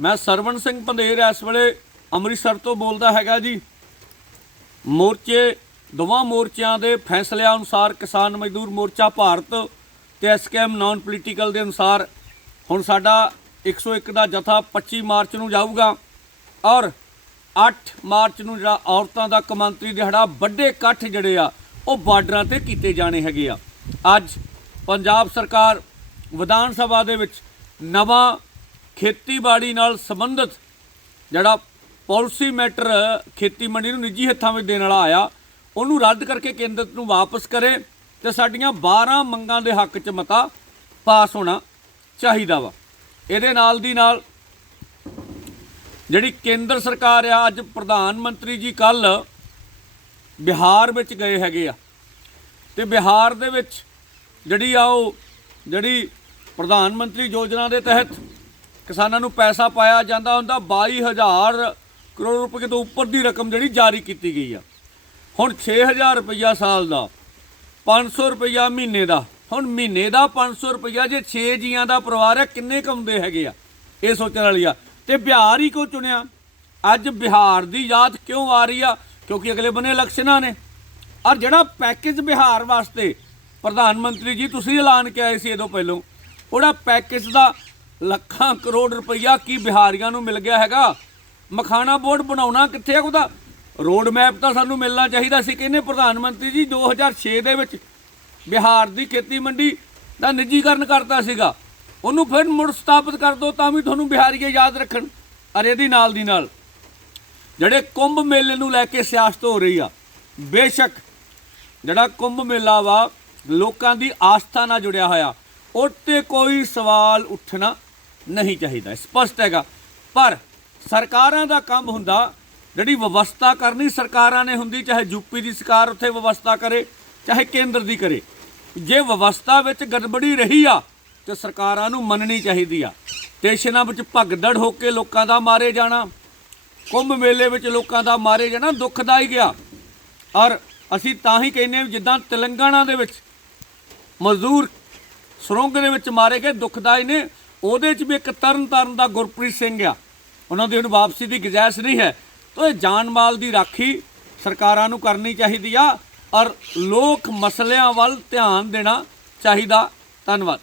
ਮੈਂ ਸਰਵਣ ਸਿੰਘ ਪੰਧੇਰ ਇਸ ਵੇਲੇ ਅੰਮ੍ਰਿਤਸਰ ਤੋਂ ਬੋਲਦਾ ਹੈਗਾ ਜੀ। ਮੋਰਚੇ, ਦੋਵਾਂ ਮੋਰਚਿਆਂ ਦੇ ਫੈਸਲਿਆਂ ਅਨੁਸਾਰ ਕਿਸਾਨ ਮਜ਼ਦੂਰ ਮੋਰਚਾ ਭਾਰਤ ਤੇ ਐਸਕੇਐਮ ਨਾਨ ਪੋਲੀਟੀਕਲ ਦੇ ਅਨੁਸਾਰ ਹੁਣ ਸਾਡਾ 101 ਦਾ ਜਥਾ 25 ਮਾਰਚ ਨੂੰ ਜਾਊਗਾ ਔਰ 8 ਮਾਰਚ ਨੂੰ ਜਿਹੜਾ ਔਰਤਾਂ ਦਾ ਕਮਾਂਤਰੀ ਦਿਹਾੜਾ ਵੱਡੇ ਇਕੱਠ ਜਿਹੜੇ ਆ, ਉਹ ਬਾਰਡਰਾਂ ਤੇ ਕੀਤੇ ਜਾਣੇ ਹੈਗੇ ਆ। ਅੱਜ ਪੰਜਾਬ ਸਰਕਾਰ ਵਿਧਾਨ ਸਭਾ ਦੇ ਵਿੱਚ ਨਵਾਂ ਖੇਤੀਬਾੜੀ ਨਾਲ ਸੰਬੰਧਿਤ ਜਿਹੜਾ ਪਾਲਿਸੀ ਮੈਟਰ ਖੇਤੀ ਮੰਡੀ ਨੂੰ ਨਿੱਜੀ ਹੱਥਾਂ ਵਿੱਚ ਦੇਣ ਵਾਲਾ ਆਇਆ, ਉਹਨੂੰ ਰੱਦ ਕਰਕੇ ਕੇਂਦਰ ਨੂੰ ਵਾਪਸ ਕਰੇ ਤੇ ਸਾਡੀਆਂ 12 ਮੰਗਾਂ ਦੇ ਹੱਕ 'ਚ ਮਤਾ ਪਾਸ ਹੋਣਾ ਚਾਹੀਦਾ ਵਾ। ਇਹਦੇ ਨਾਲ ਦੀ ਨਾਲ ਜਿਹੜੀ ਕੇਂਦਰ ਸਰਕਾਰ ਆ, ਅੱਜ ਪ੍ਰਧਾਨ ਮੰਤਰੀ ਜੀ ਕੱਲ ਬਿਹਾਰ ਵਿੱਚ ਗਏ ਹੈਗੇ ਆ ਤੇ ਬਿਹਾਰ ਦੇ ਵਿੱਚ ਜਿਹੜੀ ਆ ਉਹ ਜਿਹੜੀ ਪ੍ਰਧਾਨ ਮੰਤਰੀ ਯੋਜਨਾ ਦੇ ਤਹਿਤ ਕਿਸਾਨਾਂ ਨੂੰ ਪੈਸਾ ਪਾਇਆ ਜਾਂਦਾ ਹੁੰਦਾ 22000 ਕਰੋੜ ਰੁਪਏ ਤੋਂ ਉੱਪਰ ਦੀ ਰਕਮ ਜਿਹੜੀ ਜਾਰੀ ਕੀਤੀ ਗਈ ਆ। ਹੁਣ 6000 ਰੁਪਇਆ ਸਾਲ ਦਾ 500 ਰੁਪਇਆ ਮਹੀਨੇ ਦਾ। ਹੁਣ ਮਹੀਨੇ ਦਾ 500 ਰੁਪਇਆ ਜੇ 6 ਜੀਆਂ ਦਾ ਪਰਿਵਾਰ ਹੈ, ਕਿੰਨੇ ਕਮਾਉਂਦੇ ਹੈਗੇ ਆ? ਇਹ ਸੋਚਣ ਵਾਲੀ ਆ। ਤੇ ਬਿਹਾਰ ਹੀ ਕਿਉਂ ਚੁਣਿਆ? ਅੱਜ ਬਿਹਾਰ ਦੀ ਯਾਦ ਕਿਉਂ ਆ ਰਹੀ ਆ? ਕਿਉਂਕਿ ਅਗਲੇ ਬੰਨੇ ਇਲੈਕਸ਼ਨਾਂ ਨੇ। ਔਰ ਜਿਹੜਾ ਪੈਕੇਜ ਬਿਹਾਰ ਵਾਸਤੇ ਪ੍ਰਧਾਨ ਮੰਤਰੀ ਜੀ, ਤੁਸੀਂ ਐਲਾਨ ਕੇ ਆਏ ਸੀ ਇਹਦੋਂ ਪਹਿਲਾਂ। ਉਹਦਾ ਪੈਕੇਜ ਦਾ ਲੱਖਾਂ ਕਰੋੜ ਰੁਪਈਆ ਕੀ ਬਿਹਾਰੀਆਂ ਨੂੰ ਮਿਲ ਗਿਆ ਹੈਗਾ? ਮਖਾਣਾ ਬੋਰਡ ਬਣਾਉਣਾ ਕਿੱਥੇ ਹੈ ਉਹਦਾ? ਰੋਡ ਮੈਪ ਤਾਂ ਸਾਨੂੰ ਮਿਲਣਾ ਚਾਹੀਦਾ ਸੀ ਕਹਿੰਦੇ ਪ੍ਰਧਾਨ ਮੰਤਰੀ ਜੀ 2006 ਦੇ ਵਿੱਚ ਬਿਹਾਰ ਦੀ ਖੇਤੀ ਮੰਡੀ ਦਾ ਨਿੱਜੀਕਰਨ ਕਰਤਾ ਸੀਗਾ। ਉਹਨੂੰ ਫਿਰ ਮੁੜ ਸਥਾਪਿਤ ਕਰ ਦਿਓ ਤਾਂ ਵੀ ਤੁਹਾਨੂੰ ਬਿਹਾਰੀਏ ਯਾਦ ਰੱਖਣ। ਅਰੇ ਇਹਦੀ ਨਾਲ ਦੀ ਨਾਲ। ਜਿਹੜੇ ਕੁੰਭ ਮੇਲੇ ਨੂੰ ਲੈ ਕੇ ਸਿਆਸਤ ਹੋ ਰਹੀ ਆ, ਬੇਸ਼ੱਕ ਜਿਹੜਾ ਕੁੰਭ ਮੇਲਾ ਵਾ, ਲੋਕਾਂ ਦੀ ਆਸਥਾ ਨਾਲ ਜੁੜਿਆ ਹੋਇਆ ਉਹ 'ਤੇ ਕੋਈ ਸਵਾਲ ਉੱਠਣਾ ਨਹੀਂ ਚਾਹੀਦਾ ਸਪਸ਼ਟ ਹੈਗਾ। ਪਰ ਸਰਕਾਰਾਂ ਦਾ ਕੰਮ ਹੁੰਦਾ, ਜਿਹੜੀ ਵਿਵਸਥਾ ਕਰਨੀ ਸਰਕਾਰਾਂ ਨੇ ਹੁੰਦੀ, ਚਾਹੇ ਯੂਪੀ ਦੀ ਸਰਕਾਰ ਉੱਥੇ ਵਿਵਸਥਾ ਕਰੇ, ਚਾਹੇ ਕੇਂਦਰ ਦੀ ਕਰੇ। ਜੇ ਵਿਵਸਥਾ ਵਿੱਚ ਗੜਬੜੀ ਰਹੀ ਆ, ਤੇ ਸਰਕਾਰਾਂ ਨੂੰ ਮੰਨਣੀ ਚਾਹੀਦੀ ਆ। ਸਟੇਸ਼ਨਾਂ ਵਿੱਚ ਭਗਦੜ ਹੋ ਕੇ ਲੋਕਾਂ ਦਾ ਮਾਰੇ ਜਾਣਾ, ਕੁੰਭ ਮੇਲੇ ਵਿੱਚ ਲੋਕਾਂ ਦਾ ਮਾਰੇ ਜਾਣਾ ਦੁਖਦਾਈ ਗਿਆ। ਔਰ ਅਸੀਂ ਤਾਂ ਹੀ ਕਹਿੰਦੇ ਵੀ ਜਿੱਦਾਂ ਤੇਲੰਗਾਨਾ ਦੇ ਵਿੱਚ ਮਜ਼ਦੂਰ ਸੁਰੰਗ ਦੇ ਵਿੱਚ ਮਾਰੇ ਗਏ, ਦੁੱਖਦਾਈ ਨੇ ਉਹਦੇ 'ਚ ਵੀ ਇੱਕ ਤਰਨ ਤਾਰਨ ਦਾ ਗੁਰਪ੍ਰੀਤ ਸਿੰਘ ਆ। ਉਹਨਾਂ ਦੀ ਹੁਣ ਵਾਪਸੀ ਦੀ ਗੁਜਾਇਸ਼ ਨਹੀਂ ਹੈ। ਤਾਂ ਇਹ ਜਾਨ ਮਾਲ ਦੀ ਰਾਖੀ ਸਰਕਾਰਾਂ ਨੂੰ ਕਰਨੀ ਚਾਹੀਦੀ ਆ ਔਰ ਲੋਕ ਮਸਲਿਆਂ ਵੱਲ ਧਿਆਨ ਦੇਣਾ ਚਾਹੀਦਾ। ਧੰਨਵਾਦ।